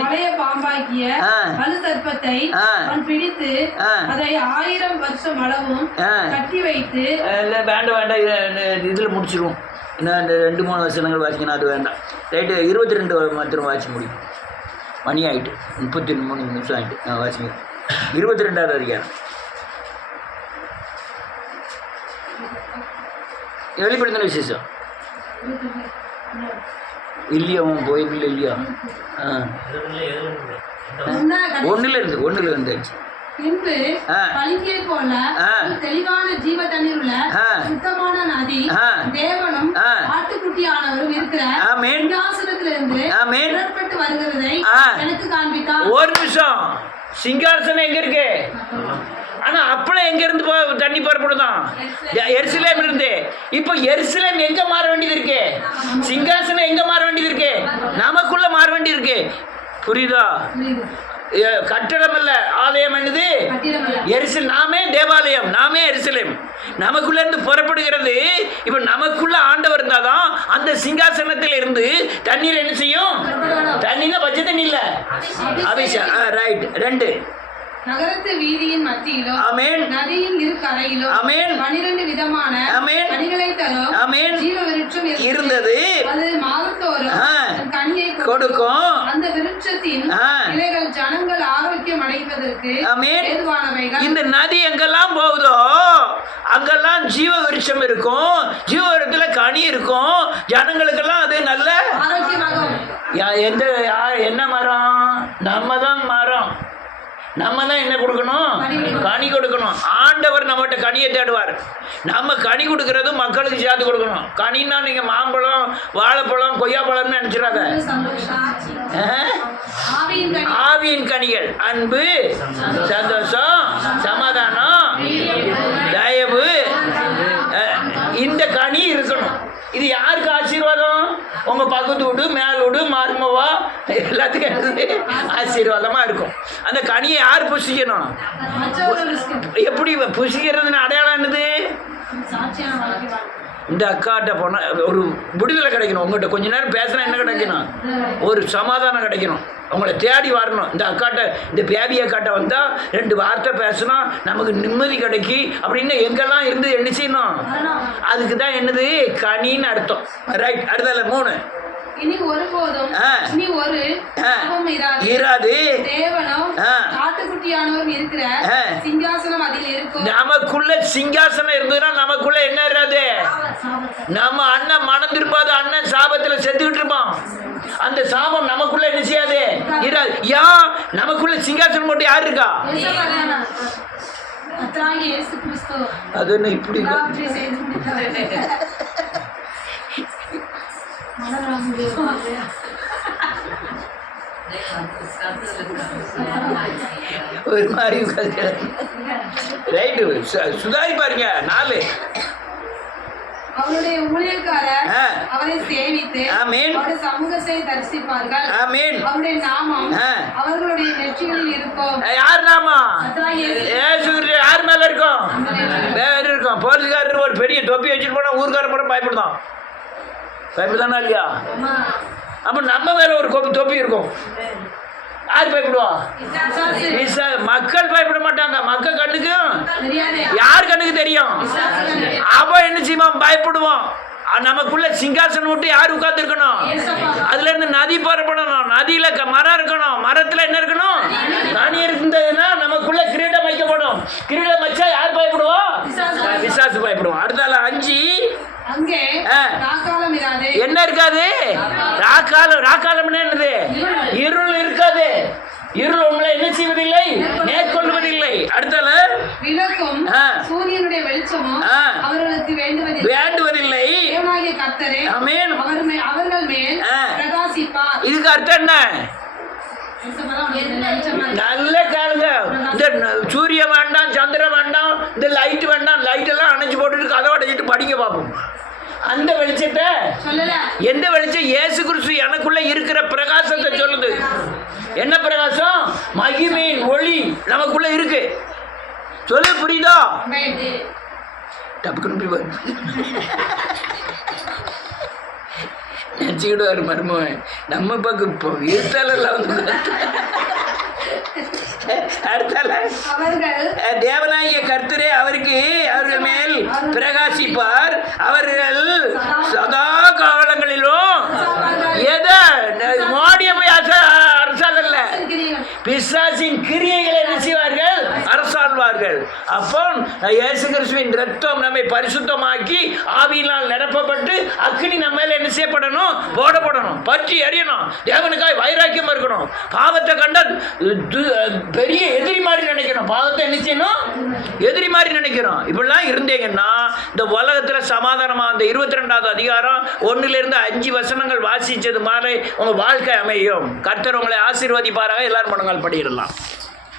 பழைய பாம்பாகிய வலு சர்ப்பத்தை அவன் பிடித்து அதை 1000 வருஷம் அளவும் கட்டி வைத்து. வேண்டாம், இதுல முடிச்சிருவோம். இன்னும் 2-3 வசனங்கள் வாசிக்கணும். அது வேண்டாம். ரைட்டு. 22 மாத்திரம் வாசி முடியும். மணி ஆகிட்டு 33 நிமிஷம் ஆகிட்டு. நான் வாசிங்க. 22வது அதிகாரம் வெளிப்படுத்தின விசேஷம் இல்லையா? போயிடல இல்லையா? 1 இருந்து பின்பு பளிங்கை போல தெளிவான ஜீவ தண்ணீர் உள்ள சுத்தமான நதி தேவனும் ஆட்டுக்குட்டியானவரும் இருக்கிற சிங்காசனத்திலிருந்து புறப்பட்டு வருகிறதை எனக்கு காண்பித்தார். ஒரு நிமிஷம். சிங்காசனம் எங்க இருக்கு? ஆனா அப்பளம் எங்க இருந்து தண்ணி புறப்படுதான்? எருசலேம் இருந்து. இப்போ எருசலேம் எங்க மாற வேண்டியது இருக்கு? சிங்காசனம் எங்க மாற வேண்டியது இருக்கு? நமக்குள்ள மாற வேண்டியது இருக்கு. புரியுதா? கட்டடம் அல்ல, ஆலயம் என்னது? எருசலேம். நாமே தேவாலயம், நாமே எருசலேம். நமக்குள்ள இருந்து புறப்படுகிறது. இப்ப நமக்குள்ள ஆண்டவர் இருந்தாதான் அந்த சிங்காசனத்தில் இருந்து தண்ணீர் என்ன செய்யும்? தண்ணினா பச்சை தண்ணி இல்ல, அபிஷேகம். ரைட். 2 நகரத்து வீதியின் மத்தியிலும் ஆமென் நதியின் இரு கரையிலும் ஆமென் 12 விதமான ஆமென் கனிகளை தரும் ஆமென் ஜீவ விருட்சம் இருந்தது. அது மாதந்தோறும் தன் கனியை கொடுக்கும். அந்த விருட்சத்தின் இலைகள் ஜனங்கள் ஆரோக்கியம் அடைவதற்கு ஆமென் ஏதுவானவைகள். இந்த நதி எங்கெல்லாம் போகுதோ அங்கெல்லாம் ஜீவ விருட்சம் இருக்கும், ஜீவ விருட்சத்துல கனி இருக்கும், ஜனங்களுக்கெல்லாம் அது நல்ல ஆரோக்கியமாகும். என்ன மரம்? நம்ம தான் மரம். நம்ம தான் என்ன கொடுக்கணும்? கனி கொடுக்கணும். ஆண்டவர் நம்மகிட்ட கனியை தேடுவார். நம்ம கனி கொடுக்கறது மக்களுக்கு சேர்த்து கொடுக்கணும். கனின்னா நீங்கள் மாம்பழம், வாழைப்பழம், கொய்யாப்பழம்னு நினச்சிடாத. ஆவியின் கனிகள் அன்பு, சந்தோஷம், சமாதானம், தயவு, இந்த கனி இருக்கணும். இது யாருக்கு ஆசீர்வாதம்? உங்கள் பக்கத்து வீடு, மேல் வீடு, மருமவா எல்லாத்துக்கும் ஆசீர்வாதமாக இருக்கும். அந்த கனியை யார் புசிக்கணும்? எப்படி புசிக்கிறதுன்னு அடையாளம் என்னது? இந்த அக்காட்ட போனால் ஒரு விடுதலை கிடைக்கணும். உங்கள்கிட்ட கொஞ்ச நேரம் பேசினா என்ன கிடைக்கணும்? ஒரு சமாதானம் கிடைக்கணும். உங்களை தேடி வரணும். இந்த அக்காட்ட, இந்த பேபி அக்காட்ட வந்தால் 2 வார்த்தை பேசினா நமக்கு நிம்மதி கிடைக்கி அப்படின்னு எங்கெல்லாம் இருந்து என்ன செய்யணும்? அதுக்கு தான் என்னது? கனின்னு அர்த்தம். ரைட். அடுத்தல 3 இனி ஒருபோதும் இனி ஒரு இராது. தேவனும் ஆட்டுக்குட்டியானவரும் இருக்கிற சிங்காசனம் அதில் இருக்கும். நமக்குள்ள சிங்காசனம் இருந்ததுன்னா நமக்குள்ள என்ன இராது? நம்ம அண்ணன் மனம் திரும்பாத அண்ணன் சாபத்துல செத்துக்கிட்டு இருப்பான். அந்த சாபம் நமக்குள்ள என்ன செய்யாது? இராது. ஏன்? நமக்குள்ள சிங்காசனம் போட்டு யார் இருக்கா? அது என்ன இப்படி ஒரு மாதிரி ரைட்டு. சுதாரி பாருங்க. 4 அவருடைய ஊழியக்காரர் அவரை சேவித்து அவருடைய சமூகத்தை தரிசிப்பார்கள். அவருடைய நாமம் அவர்களுடைய நெற்றிகளில் இருக்கும். யார் நாமம்? யார் மேல இருக்கும்? வேற இருக்கும். போலீஸ்காரர் ஒரு பெரிய தொப்பி வச்சுட்டு போனா ஊர்கார போட பயப்படுதான். பயப்படுதானா இல்லையா? அப்ப நம்ம மேல ஒரு தொப்பி இருக்கும். யார் பயப்படுவா? மக்கள் பயப்பட மாட்டாங்க. மக்கள் கண்ணுக்கும் யார் கண்ணுக்கு தெரியும்? அவ என்ன செய்வான்? பயப்படுவான். நமக்குள்ள சிங்காசனம் விட்டு யார் உட்கார்ந்து இருக்கணும்? அதுல இருந்து நதி புறப்படணும். நதியில மரம் இருக்கணும். மரத்துல என்ன இருக்கணும்? கனி இருந்ததுன்னா நமக்குள்ள கிரீடம் வைக்கப்படும். கிரீடம் வச்சா யார் பயப்படுவா? பிசாசு பயப்படுவான். அடுத்தால 5 என்ன இருக்காது? ராக்காலம் என்னது? இருள் இருக்காது. இருள் உங்களை என்ன செய்வதில்லை? மேற்கொள்வதில்லை. அடுத்தால விளக்கும் சூரியனுடைய வெளிச்சமும் அவர்களுக்கு வேண்டுவதில்லை. கர்த்தரே ஆமென் அவர்கள் மேல் பிரகாசிப்பார். இதுக்கு அர்த்தம் என்ன? நல்ல காலுங்க. இந்த சூரியன் வேண்டாம், சந்திரன் வேண்டாம், இந்த லைட் வேண்டாம். லைட் எல்லாம் அணைச்சு போட்டுட்டு கதவை அடைச்சிட்டு படிக்க பார்ப்போம். அந்த வெளிச்சத்தை எந்த வெளிச்சம்? இயேசு கிறிஸ்து எனக்குள்ள இருக்கிற பிரகாசத்தை சொல்லுது. என்ன பிரகாசம்? மகிமையின் ஒளி நமக்குள்ள இருக்கு. சொல்ல புரியுதா? நினச்சிக்கிடுவார் மருமகன். நம்ம பக்கம் இப்போ இருத்தாலெல்லாம் வந்து தேவனாகிய கர்த்தரே அவர்கள் மேல் பிரகாசிப்பார். அவர்கள் சதா காலங்களிலும் எதை மோடிய போய் அரசாங்கல்ல பிசாசின் கிரியைகளை என்ன செய்வார்கள்? அரசாழ்வார்கள். அப்போ இயேசு கிறிஸ்துவின் ரத்தம் நம்மை பரிசுத்தமாக்கி ஆவியினால் நிரப்பப்பட்டு அக்கினி நம்ம மேல என்ன செய்யப்படணும்? போடப்படணும். பற்றி எறியணும். தேவனுக்காய் வைராக்கியம் இருக்கணும். பாவத்தை கண்டால் பெரிய எதிரி மாதிரி நினைக்கணும். பாவத்தை என்ன செய்யணும்? எதிரி மாதிரி நினைக்கணும். இப்படிலாம் இருந்தீங்கன்னா இந்த உலகத்தில் சமாதானமா அந்த 22வது அதிகாரம் 1லிருந்து 5 வசனங்கள் வாசிச்சது மாதிரி உங்க வாழ்க்கை அமையும். கர்த்தர் உங்களை ஆசீர்வதிப்பாராக. எல்லாரும் முழங்கால் படியிடலாம்.